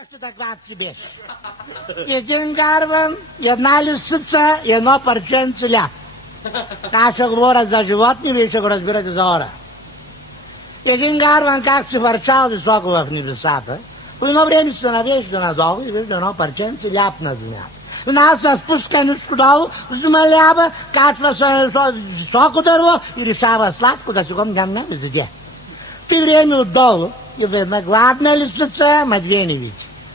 Също така си беше. Един гарван, една лисица и едно парченце ля. Аз ще говоря за животни, вие ще го разбирате за хора. Един гарван как си върчал високо в небесата, по едно време се навежда надолу и вижда едно парченце ляп на земята. Нас се спуска ниско долу, взима ляба, качва се на високо дърво и решава сладко да си го ням изяде. Ти време отдолу и ведна гладна лисица, ма две не види.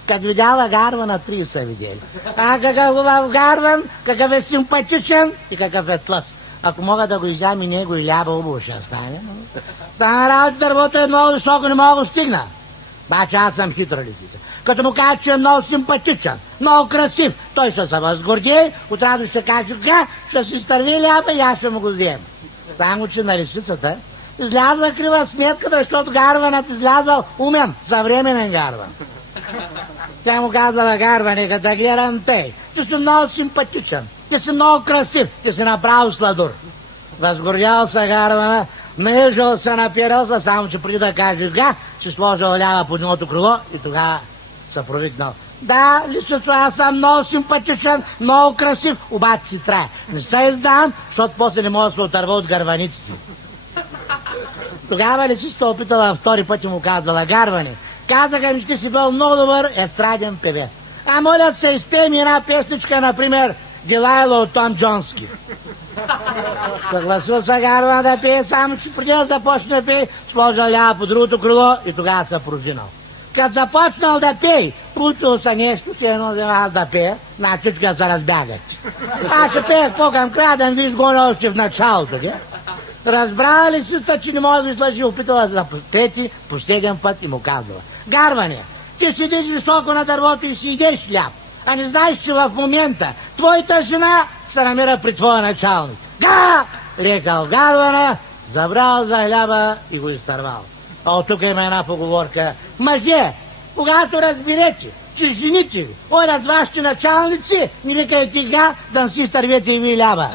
Като видяла гарвана, три са видели. А какъв хубав гарван, какъв е симпатичен и какъв е тлъс. Ако мога да го изями него и ляба, убаво ще стане. Та работа дървото е много високо, не мога да стигна. Баче аз съм хитра лисица. Като му кажа, че е много симпатичен, много красив, той ще се възгордее, отрado ще каже, ще си изтърви ляба и аз ще му го взема. Само, че на лисицата излязла крива сметката, защото гарванът излязал умен, съвременен гарван. Тя му казала, гарване, като гледам тъй, ти си много симпатичен, ти си много красив, ти си направо сладур. Възгордял се гарвана, нежал се, напирал се, само че преди да каже че сложил лява под едното крило и тогава се провикнал. Да, лисицо, аз съм много симпатичен, много красив, обаче си трае. Не се издавам, защото после не мога да се отърва от гарваниците. Тогава лисицата опитала втори път и му казала, гарване, казаха ми, че ти си бил много добър естраден певец. А моля се, изпей ми една песничка, например, Дилайла от Том Джонски. Съгласил се гарван да пее, само че преди да започне да пее, сложил лява по другото крило и тогава се провинал. Като започнал да пее, получил се нещо, че едно взема аз да пее, на всички се разбягат. Аз ще пея по-към края, да ми виж горе още в началото, ге? Разбрала ли си, че не може да излъжи, опитала за трети, последен път и му казала. Гарване, ти седиш високо на дървото и си идеш хляб, а не знаеш, че в момента твоята жена се намира при твоя началник. Рекал гарвана, забрал за хляба и го изтървал. А от тук има една поговорка. Мъже, когато разберете, че жените ви, от вашите началници, ми викайте да си изтървете и ви хляба.